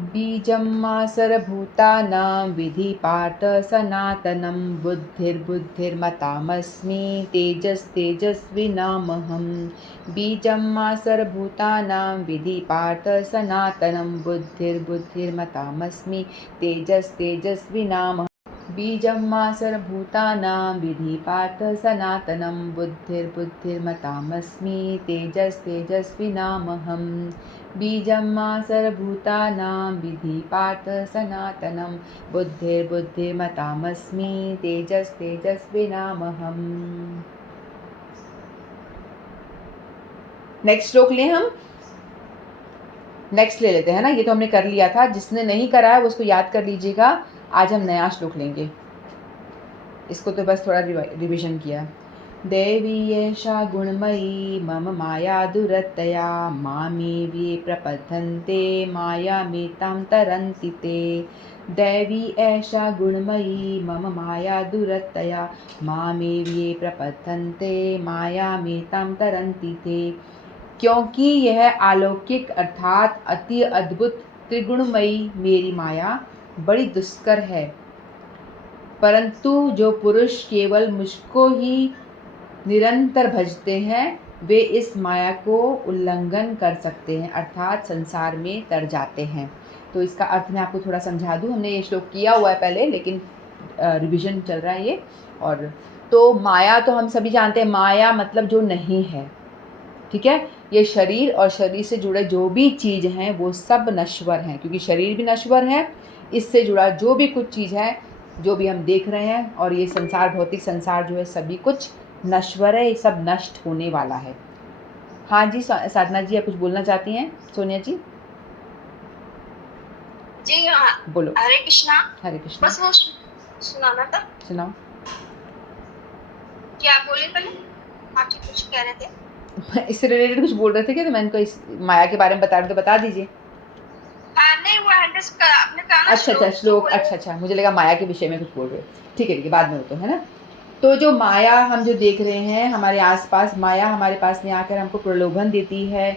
बीजं मासरभूतानां विधि पार्थ सनातनं बुद्धिर्बुद्धिर्मतामस्मि तेजस्तेजस्विनामहं बीजं मासरभूतानां विधि पार्थ सनातनं बुद्धिर्बुद्धिर्मतामस्मि तेजस्तेजस्विनामहम् बीजं मासरभूतानां विधि पार्थ सनातनं बुद्धिर्बुद्धिर्मतामस्मि तेजस्तेजस्विनामहं बीजं मासरभूतानां विधि पार्थ सनातनं बुद्धिर्बुद्धिर्मतामस्मि तेजस्तेजस्विनामहम्। नेक्स्ट श्लोक लें हम। नेक्स्ट ले लेते हैं ना, ये तो हमने कर लिया था। जिसने नहीं करा है वो उसको याद कर लीजिएगा। आज हम नया श्लोक लेंगे, इसको तो बस थोड़ा रिविजन किया। देवी एषा गुणमयी मम माया दुरतया मामेवे प्रपद्यन्ते मायामेतां तरन्ति ते। देवी एषा गुणमयी मम माया दुरतया मामेवे प्रपद्यन्ते मायामेतां तरन्ति ते। क्योंकि यह अलौकिक अर्थात अति अद्भुत त्रिगुणमयी मेरी माया बड़ी दुष्कर है, परंतु जो पुरुष केवल मुझको ही निरंतर भजते हैं वे इस माया को उल्लंघन कर सकते हैं, अर्थात संसार में तर जाते हैं। तो इसका अर्थ मैं आपको थोड़ा समझा दूँ। हमने ये श्लोक किया हुआ है पहले, लेकिन रिवीजन चल रहा है ये। और तो माया तो हम सभी जानते हैं, माया मतलब जो नहीं है, ठीक है। ये शरीर और शरीर से जुड़े जो भी चीज़ हैं वो सब नश्वर हैं, क्योंकि शरीर भी नश्वर है, इससे जुड़ा जो भी कुछ चीज़ है, जो भी हम देख रहे हैं, और ये संसार, भौतिक संसार जो है सभी कुछ नश्वर है, ये सब नष्ट होने वाला है। हाँ जी साधना जी, आप कुछ बोलना चाहती हैं? सोनिया जी जी हाँ, बोलो। हरे कृष्णा। हरे कृष्णा। बस वो सुनाना था। सुनाओ। क्या बोले पहले? आप जी कुछ कह रहे थे? इससे रिलेटेड कुछ बोल रहे थे क्या? तो मैं इनको इस माया के बारे में बता रहे, तो बता दीजिए। हाँ नहीं, वो एड्रेस का आपने कहा ना अच्छा श्लोक, अच्छा मुझे लगा माया के विषय में कुछ बोल रहे हो। ठीक है, बाद में हो तो, है ना। तो जो माया हम जो देख रहे हैं हमारे आसपास, माया हमारे पास में आकर हमको प्रलोभन देती है।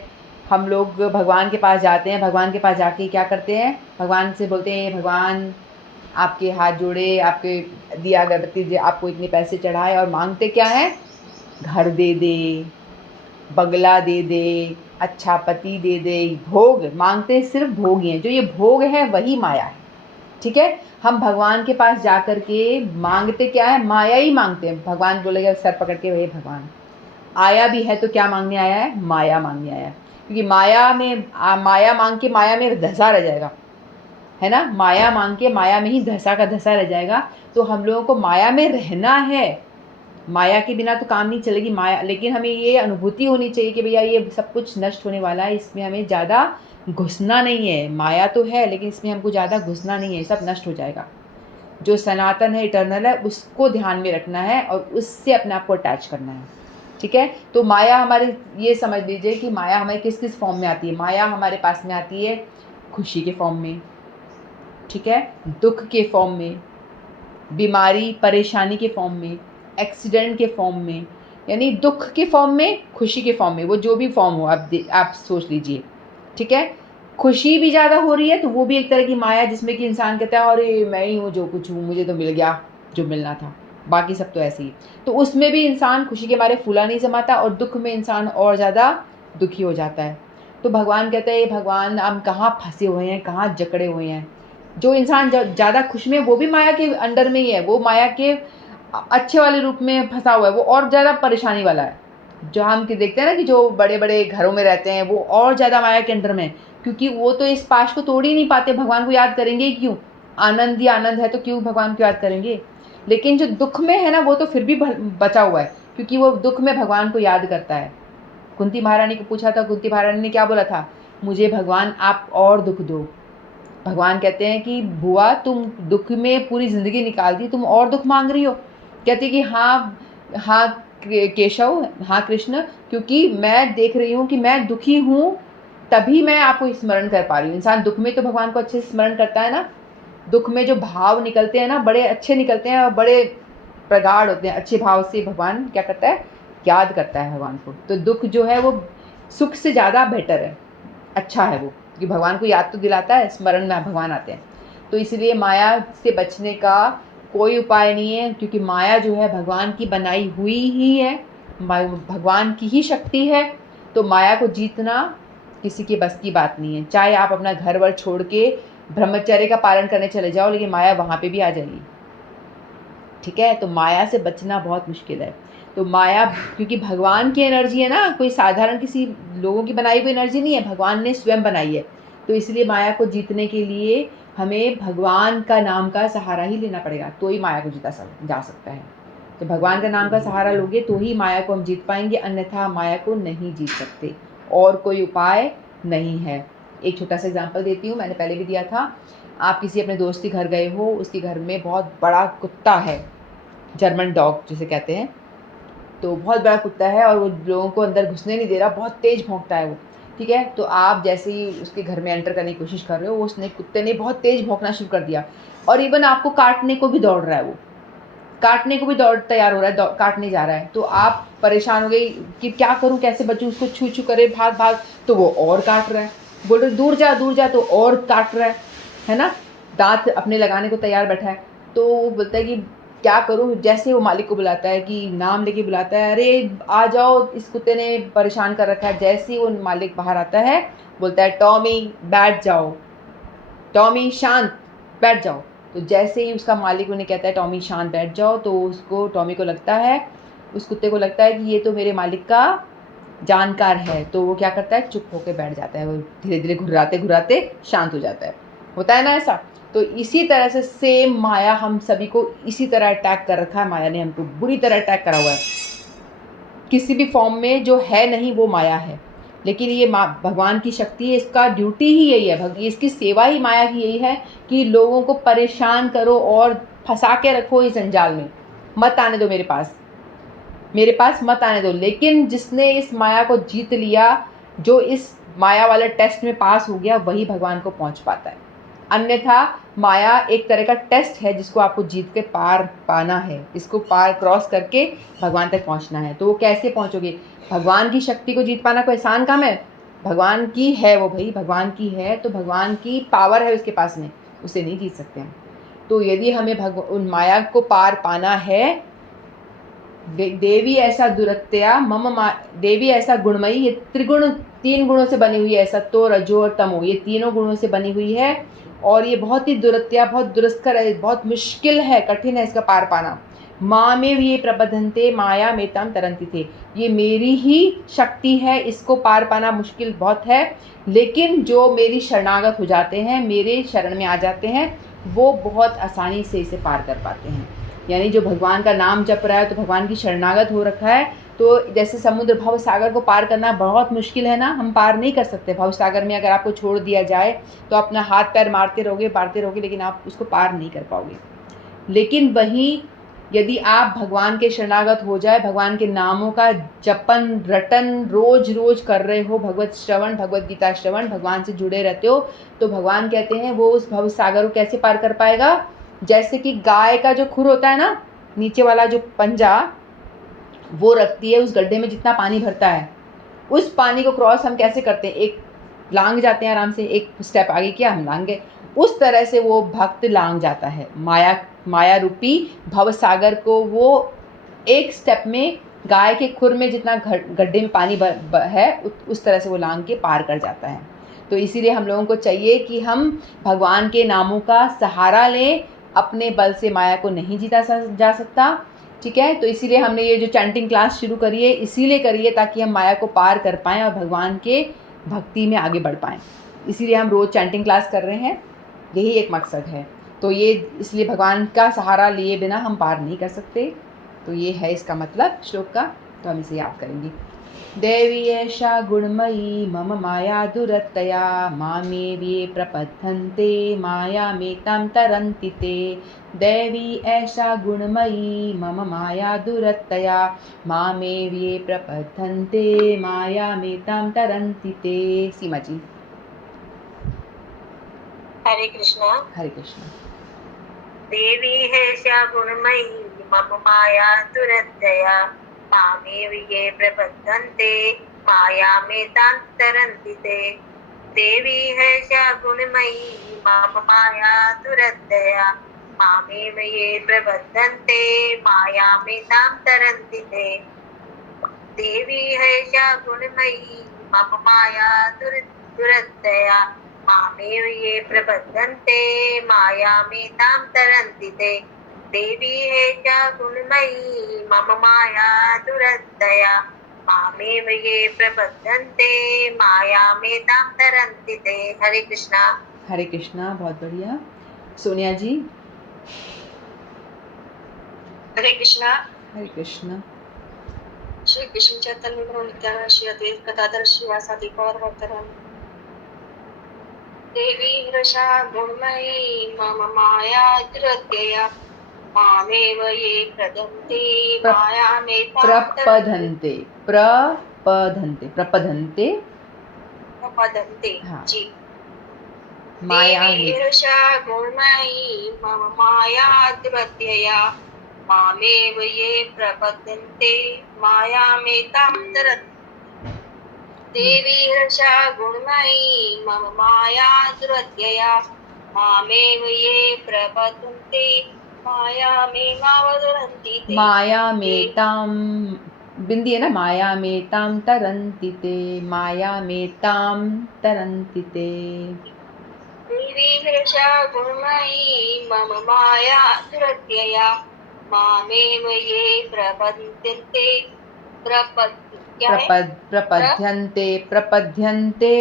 हम लोग भगवान के पास जाते हैं, भगवान के पास जाके क्या करते हैं, भगवान से बोलते हैं भगवान आपके हाथ जोड़े, आपके दिया अगरबत्ती, आपको इतने पैसे चढ़ाए, और मांगते क्या है, घर दे दे, बंगला दे दे, अच्छा पति दे दे, भोग मांगते, सिर्फ भोग ही हैं। जो ये भोग है वही माया है, ठीक है। हम भगवान के पास जा कर के मांगते क्या है, माया ही मांगते हैं। भगवान बोलेगा सर पकड़ के, वही भगवान आया भी है तो क्या मांगने आया है, माया मांगने आया है। क्योंकि माया में माया मांग के माया में धंसा रह जाएगा, है ना। माया मांग के माया में ही धंसा का धंसा रह जाएगा। तो हम लोगों को माया में रहना है, माया के बिना तो काम नहीं चलेगी माया। लेकिन हमें ये अनुभूति होनी चाहिए कि भैया ये सब कुछ नष्ट होने वाला है, इसमें हमें ज़्यादा घुसना नहीं है। माया तो है लेकिन इसमें हमको ज़्यादा घुसना नहीं है, सब नष्ट हो जाएगा। जो सनातन है, इटर्नल है, उसको ध्यान में रखना है और उससे अपने आप को अटैच करना है, ठीक है। तो माया हमारे, ये समझ लीजिए कि माया हमारे किस किस फॉर्म में आती है। माया हमारे पास में आती है खुशी के फॉर्म में, ठीक है, दुख के फॉर्म में, बीमारी परेशानी के फॉर्म में, एक्सीडेंट के फॉर्म में, यानी दुख के फॉर्म में, खुशी के फॉर्म में, वो जो भी फॉर्म हो आप सोच लीजिए, ठीक है। खुशी भी ज़्यादा हो रही है तो वो भी एक तरह की माया, जिसमें कि इंसान कहता है अरे मैं ही हूँ जो कुछ हूँ, मुझे तो मिल गया जो मिलना था, बाकी सब तो ऐसे ही। तो उसमें भी इंसान खुशी के मारे फूला नहीं समाता, और दुख में इंसान और ज़्यादा दुखी हो जाता है। तो भगवान कहते हैं भगवान हम कहाँ फंसे हुए हैं, कहाँ जकड़े हुए हैं। जो इंसान ज़्यादा खुश में, वो भी माया के अंडर में ही है, वो माया के अच्छे वाले रूप में फंसा हुआ है, वो और ज़्यादा परेशानी वाला है। जो हम देखते हैं ना कि जो बड़े बड़े घरों में रहते हैं वो और ज़्यादा माया के अंडर में, क्योंकि वो तो इस पाश को तोड़ ही नहीं पाते। भगवान को याद करेंगे ही क्यों, आनंद ही आनंद है तो क्यों भगवान को याद करेंगे। लेकिन जो दुख में है ना वो तो फिर भी बचा हुआ है, क्योंकि वो दुख में भगवान को याद करता है। कुंती महारानी को पूछा था, कुंती महारानी ने क्या बोला था, मुझे भगवान आप और दुख दो। भगवान कहते हैं कि बुआ तुम दुख में पूरी ज़िंदगी निकाल दी, तुम और दुख मांग रही हो। कहती कि हाँ हाँ केशव, हाँ कृष्ण, क्योंकि मैं देख रही हूँ कि मैं दुखी हूँ, तभी मैं आपको स्मरण कर पा रही हूँ। इंसान दुख में तो भगवान को अच्छे से स्मरण करता है ना, दुख में जो भाव निकलते हैं ना बड़े अच्छे निकलते हैं और बड़े प्रगाढ़ होते हैं। अच्छे भाव से भगवान क्या करता है, याद करता है भगवान को। तो दुख जो है वो सुख से ज़्यादा बेटर है, अच्छा है वो क्योंकि भगवान को याद तो दिलाता है, स्मरण में भगवान आते हैं। तो इसलिए माया से बचने का कोई उपाय नहीं है, क्योंकि माया जो है भगवान की बनाई हुई ही है, भगवान की ही शक्ति है। तो माया को जीतना किसी के बस की बात नहीं है। चाहे आप अपना घर वर छोड़ के ब्रह्मचर्य का पालन करने चले जाओ, लेकिन माया वहाँ पे भी आ जाएगी। ठीक है, तो माया से बचना बहुत मुश्किल है। तो माया, क्योंकि भगवान की एनर्जी है ना, कोई साधारण किसी लोगों की बनाई हुई एनर्जी नहीं है, भगवान ने स्वयं बनाई है। तो इसलिए माया को जीतने के लिए हमें भगवान का नाम का सहारा ही लेना पड़ेगा, तो ही माया को जा सकता है। तो भगवान का नाम का सहारा लोगे तो ही माया को हम जीत पाएंगे, अन्यथा माया को नहीं जीत सकते। और कोई उपाय नहीं है। एक छोटा सा एग्जाम्पल देती हूँ, मैंने पहले भी दिया था। आप किसी अपने दोस्त के घर गए हो, उसके घर में बहुत बड़ा कुत्ता है, जर्मन डॉग जिसे कहते हैं। तो बहुत बड़ा कुत्ता है और वो लोगों को अंदर घुसने नहीं दे रहा, बहुत तेज़ भौंकता है वो। ठीक है, तो आप जैसे ही उसके घर में एंटर करने की कोशिश कर रहे हो, उसने कुत्ते ने बहुत तेज़ भौंकना शुरू कर दिया, और इवन आपको काटने को भी दौड़ रहा है, वो काटने को भी तैयार हो रहा है, काटने जा रहा है। तो आप परेशान हो गई कि क्या करूं, कैसे बचूं, उसको छू छू करे, भाग भाग, तो वो और काट रहा है, बोल रहे दूर जा दूर जा, तो और काट रहा है ना, दांत अपने लगाने को तैयार बैठा है। तो वो बोलता है कि क्या करूं, जैसे वो मालिक को बुलाता है, कि नाम लेके बुलाता है, अरे आ जाओ, इस कुत्ते ने परेशान कर रखा है। जैसे ही वो मालिक बाहर आता है, बोलता है टॉमी बैठ जाओ, टॉमी शांत बैठ जाओ। तो जैसे ही उसका मालिक उन्हें कहता है टॉमी शांत बैठ जाओ, तो उसको, टॉमी को लगता है, उस कुत्ते को लगता है कि ये तो मेरे मालिक का जानकार है। तो वो क्या करता है, चुप होकर बैठ जाता है, वो धीरे धीरे घुर्राते घुर्राते शांत हो जाता है। होता है ना ऐसा। तो इसी तरह से सेम माया हम सभी को इसी तरह अटैक कर रखा है। माया ने हमको बुरी तरह अटैक करा हुआ है, किसी भी फॉर्म में जो है नहीं वो माया है। लेकिन ये भगवान की शक्ति है, इसका ड्यूटी ही यही है, इसकी सेवा ही माया की यही है कि लोगों को परेशान करो और फंसा के रखो इस जंजाल में, मत आने दो मेरे पास मत आने दो। लेकिन जिसने इस माया को जीत लिया, जो इस माया वाले टेस्ट में पास हो गया, वही भगवान को पहुंच पाता है। अन्यथा माया एक तरह का टेस्ट है जिसको आपको जीत के पार पाना है, इसको पार क्रॉस करके भगवान तक पहुंचना है। तो वो कैसे पहुंचोगे, भगवान की शक्ति को जीत पाना कोई आसान काम है? भगवान की है वो, भाई भगवान की है, तो भगवान की पावर है उसके पास में, उसे नहीं जीत सकते हम। तो यदि हमें उन माया को पार पाना है, देवी ऐसा दुरत्या देवी ऐसा गुणमयी, ये त्रिगुण, 3 गुणों से बनी हुई है, सत्तो रजो और तमो, ये तीनों गुणों से बनी हुई है। और ये बहुत ही दुरत्या, बहुत दुरस्कर है, बहुत मुश्किल है, कठिन है इसका पार पाना। माँ में ये प्रबंधनते माया में तम तरंती थे, ये मेरी ही शक्ति है, इसको पार पाना मुश्किल बहुत है। लेकिन जो मेरी शरणागत हो जाते हैं, मेरे शरण में आ जाते हैं, वो बहुत आसानी से इसे पार कर पाते हैं। यानी जो भगवान का नाम जप रहा है, तो भगवान की शरणागत हो रखा है। तो जैसे समुद्र भव सागर को पार करना बहुत मुश्किल है ना, हम पार नहीं कर सकते भव सागर में। अगर आपको छोड़ दिया जाए तो अपना हाथ पैर मारते रहोगे, लेकिन आप उसको पार नहीं कर पाओगे। लेकिन वहीं यदि आप भगवान के शरणागत हो जाए, भगवान के नामों का जपन रटन रोज रोज कर रहे हो, भगवत श्रवण, भगवत गीता श्रवण, भगवान से जुड़े रहते हो, तो भगवान कहते हैं वो उस भव सागर को कैसे पार कर पाएगा। जैसे कि गाय का जो खुर होता है ना, नीचे वाला जो पंजा, वो रखती है उस गड्ढे में जितना पानी भरता है, उस पानी को क्रॉस हम कैसे करते हैं, एक लांग जाते हैं आराम से, एक स्टेप आगे किया हम लांग गए। उस तरह से वो भक्त लांग जाता है माया रूपी भव सागर को। वो एक स्टेप में गाय के खुर में जितना गड्ढे में पानी है, उस तरह से वो लांग के पार कर जाता है। तो इसीलिए हम लोगों को चाहिए कि हम भगवान के नामों का सहारा लें, अपने बल से माया को नहीं जीता जा सकता। ठीक है, तो इसीलिए हमने ये जो चैंटिंग क्लास शुरू करी है, इसीलिए करी है ताकि हम माया को पार कर पाएँ और भगवान के भक्ति में आगे बढ़ पाएँ। इसीलिए हम रोज़ चैंटिंग क्लास कर रहे हैं, यही एक मकसद है। तो ये इसलिए भगवान का सहारा लिए बिना हम पार नहीं कर सकते। तो ये है इसका मतलब श्लोक का, तो हम इसे याद करेंगे। देवी ऐशा गुणमयी मम माया दुरत्तया, मामेव्ये प्रपद्यन्ते माया में तां तरन्ति ते। देवी ऐशा गुणमयी मम माया दुरत्तया, मामेव्ये प्रपद्यन्ते माया में तां तरन्ति ते। सीमा जी। हरे कृष्णा। हरे कृष्णा। देवी है सा गुणमयी मम माया दुरत्यया, मामेव ये प्रबद्धन्ते माया में तां तरन्ति ते। देवी हर्षा गुणमयी मम माया दुरत्यया मामेव ये प्रबद्धन्ते मायामेतां तरन्ति ते देवी हर्षा गुणमयी मम माया दुरत्यया मामेव ये प्रबद्धन्ते मायामेतां तरन्ति ते देवी हर्षा गुणमयी मम माया दुरत्यया मामेव ये प्रबद्धन्ते मायामेतां तरन्ति ते। हरे कृष्णा। हरे कृष्णा, बहुत बढ़िया। सोनिया जी। हरे कृष्णा। हरे कृष्णा। श्री कृष्ण चैतन्य प्रभु नित्यानंद श्री अद्वैत गदाधर श्रीवासादि गौर भक्तगण। देवी हृषा गुणमयी मम माया दुरत्यया मामेव ये प्रदन्ते मायामेतां प्रपधन्ते प्रपधन्ते प्रपधन्ते प्रपदन्ते। हाँ। जी। माया देवी में हृषा गुणमयी मम माया दुरत्यया मामेव ये प्रपद्यन्ते मायामेतां तरन्ति देवी हर्षा गुणमयी मम माया दुरत्यया मामेव ये प्रपद्यन्ते मायामेवावदुरन्ति ते। माया मेताम बिंदी है ना, माया मेताम तरन्ति ते, माया मेताम तरन्ति ते। देवी हर्षा गुणमयी मम माया दुरत्यया मामेव ये प्रपद्यन्ते प्रपद्यन्ते प्रपद्यन्ते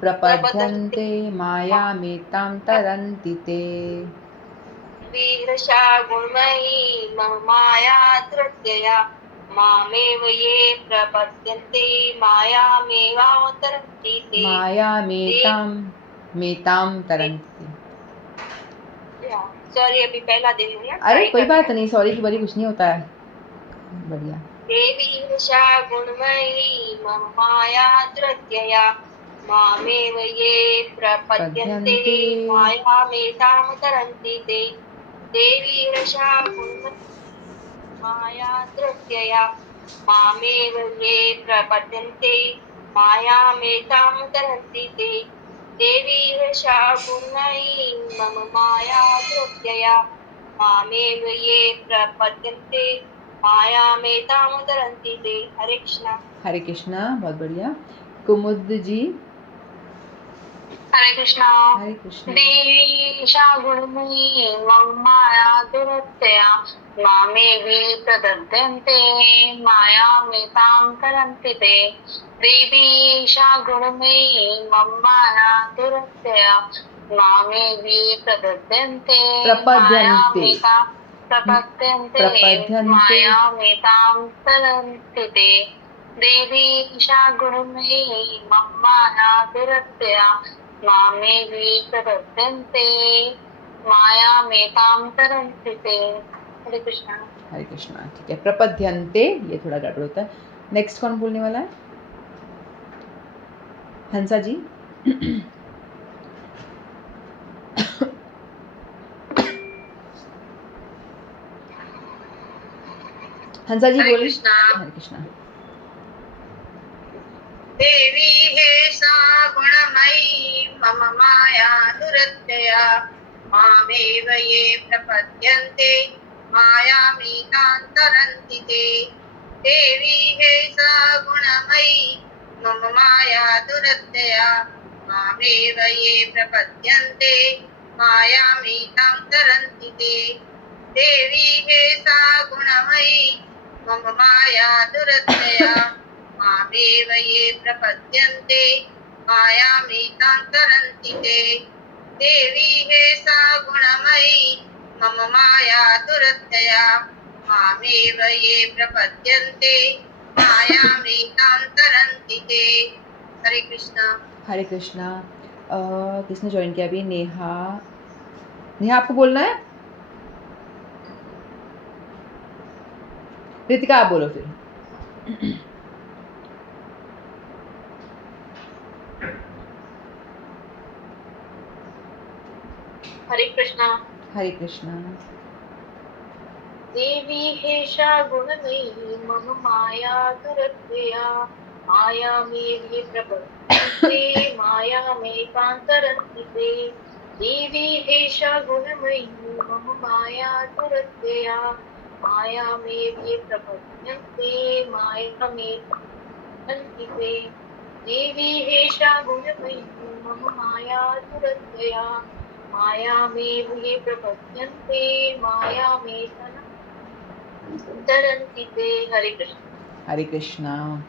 प्रपद्यन्ते माया मेताम तरन्ति ते। वीरशा गुणमयी मम माया दुरत्यया मामेव ये प्रपद्यन्ते मायामेवावतरन्ति ते। माया मेताम तरन्ति ते। सॉरी, अभी पहला दिन है। अरे कोई बात नहीं, सॉरी की बड़ी कुछ नहीं होता है। बढ़िया। देवी हृषा गुणमयी मम माया दुरत्यया मामेव ये प्रपद्यन्ते मायामेतां तरन्ति ते। देवी हृषा गुणमयी माया दुरत्यया मामेव ये प्रपद्यन्ते मायामेतां तरन्ति ते। देवी हृषा गुणमयी मम माया दुरत्यया मामेव ये प्रपद्यन्ते मायामेतां तरन्ति ते। हरे कृष्णा। हरे कृष्णा, बहुत बढ़िया। कुमुद जी। हरे कृष्णा। हरे कृष्णा। देवी ईशा गुणमयी मम माया दुरत्यया मामेवि प्रदद्यन्ते मायामेतां तरन्ति ते। देवी ईशा गुणमयी मम माया दुरत्यया मामेवि प्रदद्यन्ते मायामेतां प्रपद्यन्ते मायामेतां तरन्ति ते। देवी ईशा गुणमयी मम माया दुरत्यया मामेवि प्रपद्यन्ते मायामेतां तरन्ति ते। हरे कृष्णा। हरे कृष्णा, ठीक है। प्रपद्यन्ते ये थोड़ा गड़बड़ होता है। नेक्स्ट कौन बोलने वाला है? हंसा जी। हंसा जी बोलिए। हरे कृष्णा। देवी हे सा गुणमयी मम माया दुरत्यया मामेव ये प्रपद्यन्ते मायामेतां तरन्ति ते। देवी हे सा गुणमयी मम माया दुरत्यया मामेव ये प्रपद्यन्ते मायामेतां तरन्ति ते। देवी हे सा गुणमयी मम माया दुरत्यया मामेव ये प्रपद्यन्ते मायामेतां तरन्ति ते। देवी हे सा गुणमयी मम माया दुरत्यया मामेव ये प्रपद्यन्ते मायामेतां तरन्ति ते। हरे कृष्णा। हरे कृष्णा। किसने ज्वाइन किया अभी? नेहा। नेहा आपको बोलना है? रितिका आप बोलो फिर। हरे कृष्णा। हरे कृष्णा। देवी हेषा गुणमयी मम माया दुरत्यया मायामेव ये प्रपद्यन्ते प्रपद्यन्ते मायामेकान्तरन्ति ते देवी हेषा गुणमयी मम माया दुरत्यया मायामेव प्रपद्यन्ते मायामेकान्तरन्ति ते देवी हेषा गुणमयी मम माया दुरत्यया मायामेव ये प्रपद्यन्ते मायामेकान्तरन्ति ते हरे कृष्ण। हरे कृष्णा।